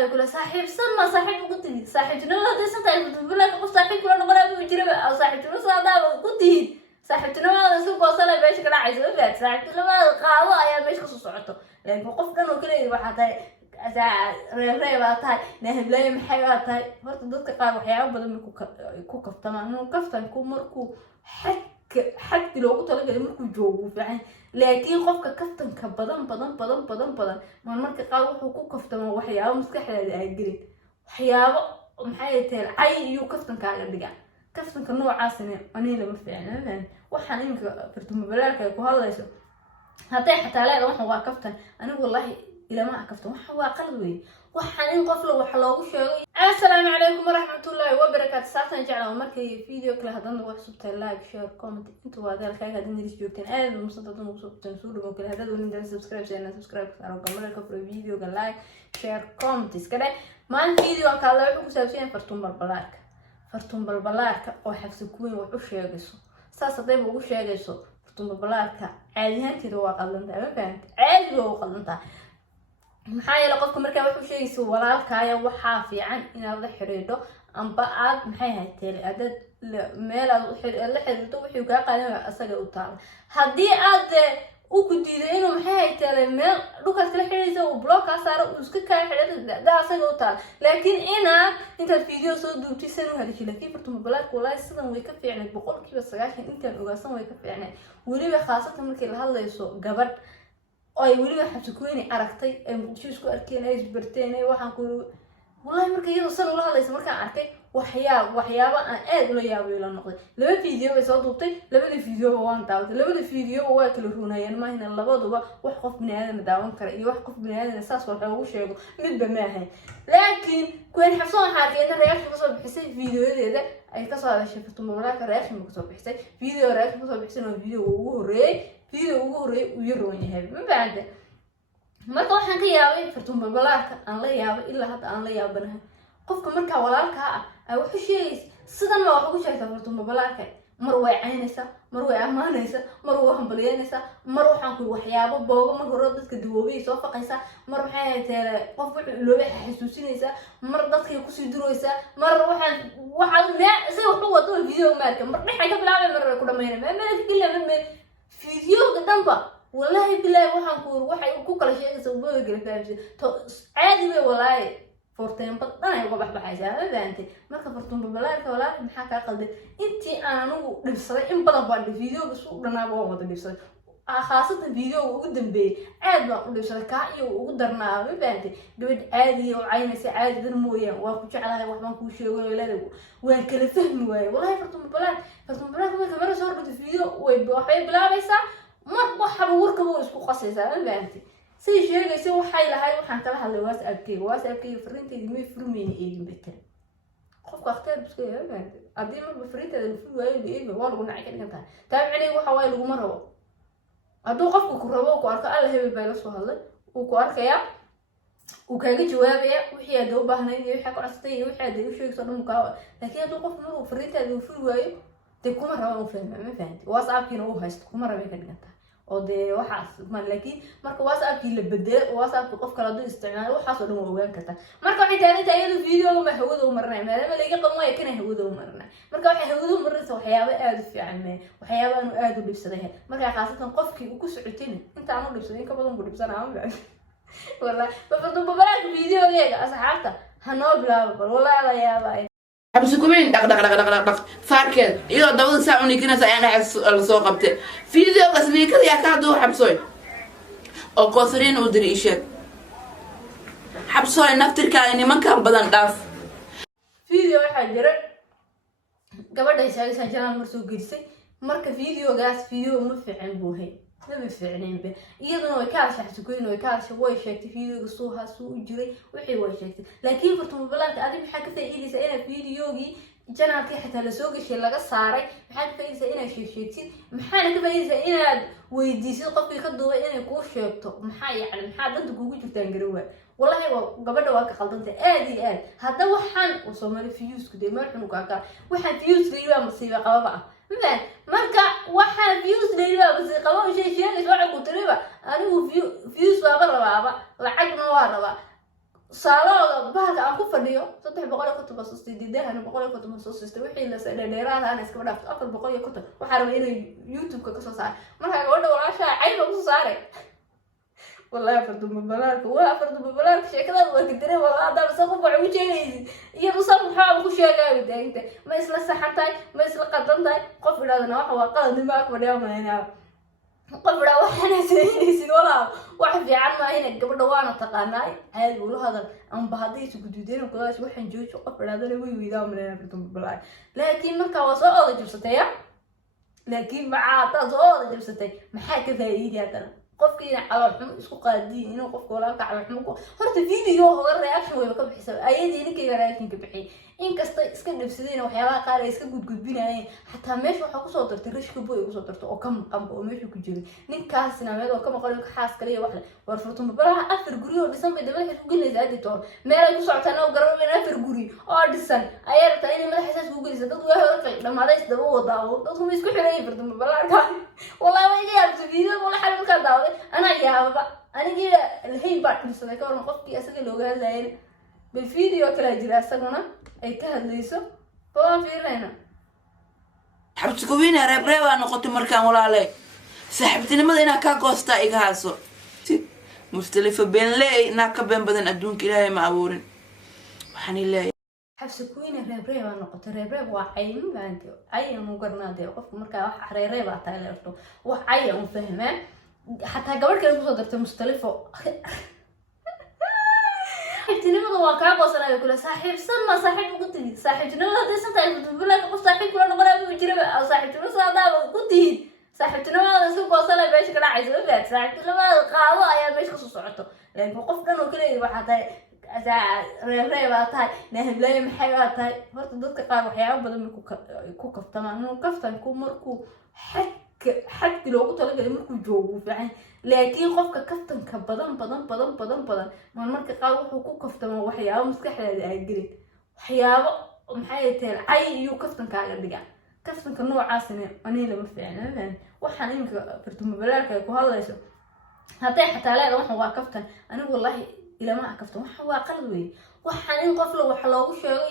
يقول صاحب سما صاحب قلتي صاحب جنوا هذا سنت بقول لك صاحب كل نقول أبو جرب أو صاحب جنوا صاحب قلتي صاحب جنوا هذا سوق وصل بيش كده عايز يبيع صاحب جنوا قاوة يا بيش خصوص صعته لأن وقف كانوا كده واحد reebaatahay nahiblay maxay tahay horta dadka qaar waxyaabo badan ku kaftamaan inuu kaftanku markuu xad loogu talagalay markuu joogo fiican laakiin qofka kaftanka badan marka qaar wuxuu ku kaftamaa waxyaabo maskaxdeeda ay gelin waxyaabo maxay tahay ay iyo kaftankaaga dhiga kaftanka noocaasina aniga ma fiicna waxaan imika fartumo balaalka ku hadlayso haday xataa leedahay waxan waa kaftan anigu wallahi إلى ما عكفت وحوا قلبي وحنين قفله وحلوه شوي. السلام عليكم ورحمة الله وبركاته. ساعتين جعلوا مركي فيديو كله هذا وحسبت لايك شير كومنت انتوا هذا الخير هذا اللي جبتين أنا المصدقين وصبتين سولو ممكن هذا ونندر سبسكرايب سينا سبسكرايب صاروا كمل لكم في فيديو قال لايك شير كومنت كده ما الفيديو كله يحكوا سويين فرتم بالبلاك أو حفظكوين وحوش يجلسوا ساعة طيب وحوش يجلسوا فرتم بالبلاك عادي هنتي دوا قلنتها ما فهمت عادي دوا قلنتها maxay la qofka markaa wuxuu sheegayso walaalkaaga waxa fiican inaad la xiriirto amba aad maxay haytay adad meel aad la xiriirto wixii ka qaadan asaga u taal hadii aad u ku diiday inuu maxay haytay meel dhukaas kala xiriirayso oo block ka saaro oo iska ka xiriirto asaga u taal laakiin inta video soo duubtay sanu hadii laakiin fartumo balaadku walaal sidan way ka fiicnay 90% inta ogaasan way ka fiicnay waliba khaasatan markii la hadlayso gabadh ay waliba xabsikuuni aragtay ay muqdisho isku arkeen ay isbarteen ay waxaan ku wallahi markay iyadoo san ula hadlayso markaan arkay waxyaabo aan aad ula yaabay la noqday laba video ay soo duubtay labada video waan daawatay labada video waa kala ruunayeen ma ahna labaduba wax qof bini'aadam daawan kara iyo wax qof bini'aadam saas waxa uu sheego midba ma ahayn laakiin kuwan xabsoon xaaqeena reaction ka soo bixisay videodeeda ay ka soo hadashay fartumo walaaka reaction ka soo bixisay video reaction ka soo bixisay video ugu horeeyay فيديو وجوري ويروني هذا من بعده ما طبعا كيابي فرتم ببلاك أنا لا يابي إلا حتى أنا لا يابنها قفك مركا ولا كا أو حشيس صدق ما أقول شيء فرتم ببلاك مروي عينسا مروي أمانسا مروي همبلينسا مروي حنقول وحيابه بابا مروي ردك دوبي سوف قيسا مروي حياة قف لو حسوسينسا مروي ردك يكسي درويسا مروي واحد لا سوى هو طول الفيديو مارك مروي حاجة بلعب مروي كل ما هنا ما كل ما فيديو قدامك والله بالله waxaan ku kala sheegaysaa ugu gala faafis to caadi way wallahi forteen badan ay uga baxbaysaa aadaantay marka forteen babalaarka wallahi maxaa ka qalday intii aan ugu dhibsaday in badan baan video soo dhanaaba oo wada dhibsaday khaasatan video ugu dambeeyay aad baan u dhibsaday ka iyo ugu darnaa aadaantay gabadh caadi oo caynaysa caadi mooyaan waa ku jeclahay wax baan ku sheego leedahay waan kala fahmi waayay wallahi forteen babalaarka marka mara soo dhigto video way waxay bilaabaysaa mar waxa warka uu isku qasaysaa aadaantay si sheegaysa waxay lahayd waxaan kala hadlay WhatsApp-kii fariinteedii ma furmeen eegin bitan qofka akhtaar biska aadaantay adii marba fariinteeda la furi waayay eegin waa lagu nacay kadinta taabicnay waxa way lagu marabo adoo qofku ku rabo ku arka alla hebel bay la soo hadlay uu ku arkaya uu kaaga jawaabaya wixii aad u baahnayd iyo wixii ka codsatay iyo wixii aad u sheegayso dhan ka laakiin adoo qofku maruu fariinteeda uu furi waayo de kuma rabo uu fahmo ma fahanti WhatsApp-kiina uu haysto kuma rabo ka dhiganta oo de waxaas ma laakiin marka WhatsApp-kii la bedel WhatsApp-ku qof kala duu isticmaalo waxaas oo dhan waa ogaan kartaa marka waxay tahay iyadu video ma hawada u marnay maadaama la iga qamay kana hawada u marnay marka waxay hawada u marnaysaa waxyaabo aad u fiican waxyaabo aad u dhibsaday marka khaasatan qofkii uu ku socotin inta aan u dhibsaday ka badan ku dhibsanaa wallahi bafadu babaraak video-geega asxaabta hanoo bilaabo wallahi la yaabay حبسكوين دق فاركل إذا داود ساعوني كنا سأنا السوق قبته فيديو قصدي كذا يا كادو حبسوي أو قصرين ودري إيشك حبسوي نفتر كأني ما كان بدن داف فيديو حجرة قبل ده سجلنا مرسو جلسي مركب فيديو قاس فيديو مفعل بوهي ما بفعلين به iyaduna way ka shaqeeyeen way ka sheegtay video soo haasoo jiray wixii way sheegtay laakiin fartumo balaanka adiga waxa ka faa'iideysaa in videogi janaalka xitaa la soo gashay laga saaray waxa ka faa'iideysaa in sheegtid maxaa ka faa'iideysaa inaad weydiisid qofkii ka duubay inay ku sheegto maxaa danta kugu jirtaan garowa wallahi gabadha waa ka qaldantay aad iyo aad hadda waxaan oo Soomaali views ku deemaa xunu ka waxaan views leeyahay masiiba qababa marka waxaan views leeyahay bas qabo sheegay waxa ku tiriba anigu views baba rabaa lacagna waa rabaa saalooda bahalka aan ku fadhiyo 300 bas istiidahan 100 bas istiiday wixii la sameeyay dheeraad aan iska dhaafto 400 waxa rabay inay YouTube ka soo saar marka gabadha walaasha cayb ugu saaray wallahi farduma balaarka sheekada waa kadire wallahi hadda soo qof ugu jeeynaysid iyo soo waxa ugu sheegay deynta ma isla saxantay ma isla qadantahay qof ilaadana waxa waa qalad ma aqbaliyo ma qof raa waxaan sameeyay walaal wax fiican ma ahina gabadha waana taqaanay aad uu la hadal aan bahadaysu gududeen kulaas waxaan joojo qof ilaadana way weydaa ma farduma balaar laakiin marka waa soo oday jabsatay laakiin macaata soo oday jabsatay maxaa ka faa'iiday hadana qofkiina calool isku qaadiin inuu qofka walaalka calool xumo horta video hore reaction way ka bixisay ayadii ninkayga reaction ka bixiyay in kasta iska dhibsadeen waxyaalaha qaar ay iska gudgudbinayeen xataa meesha waxa ku soo dartay rashka buu ku soo dartay oo ka maqan oo meesha ku jiray ninkaasina meel oo ka maqan ka xaas kale wax war furtuma baraha afar guri oo dhisan bay dabada ku gelinaysaa adito meel ay ku socotaan oo garoon afar guri oo dhisan ayay rabtaa inay madaxiisa ku gelinaysaa dad way hore ka dhamaaday daba wadaawo dad hum isku xirayay furtuma baraha wallahi way yaabto video wala xal marka daawo أنا يا أنا جي الحين بعد مثلا كمان قفتي أسجل لغة زين بالفيديو كلا جرا سجنا أي كهل ليسو طبعا في رنا حبتكوا وين ربري وأنا قلت مركان ولا عليه سحبتني ما دينا كاكوستا إجهاسو مختلفة بين لي ناك بين بدن أدون كلاهي معورين وحني الله حبسك وين ربري وأنا قلت ربري وعين ما أنت عين مقرنا ده قف مركان حريري بعتها لفته وعين فهمه حتى قبل كده بصدر تمستلفه احتنمه واقع وصل يقول صاحب سما صاحب قلت لي صاحب جنوا هذا سنت تقول لك صاحب كل نقول بيجرب او صاحب جنوا هذا قلت لي صاحب جنوا هذا سوق وصل بايش كده عايز يقول صاحب جنوا قاوه يا بايش خصو صعته لان وقف كانوا كده waxaa reebreebaa nahablay maxay tahay horta dadka qaar waxyaabo badan ku kaftamaan kaftan ku markuu حد لو قلت لك مركو جوو فعلا لكن قفك كفتن كبدن ما المركي قال وحو كو كفتن وحيابه مسكح لا اجري وحيابه محايتين عي يو كفتن كاغا دغا كفتن كنوع عاسنه اني لما فعلا waxaan imka firtuma balaalka ku hadlayso haday xataa leedahay waxan waa kaftan anigu wallahi ila ma kaftan waxa waa qalad weey waxaan in qof la wax loogu sheego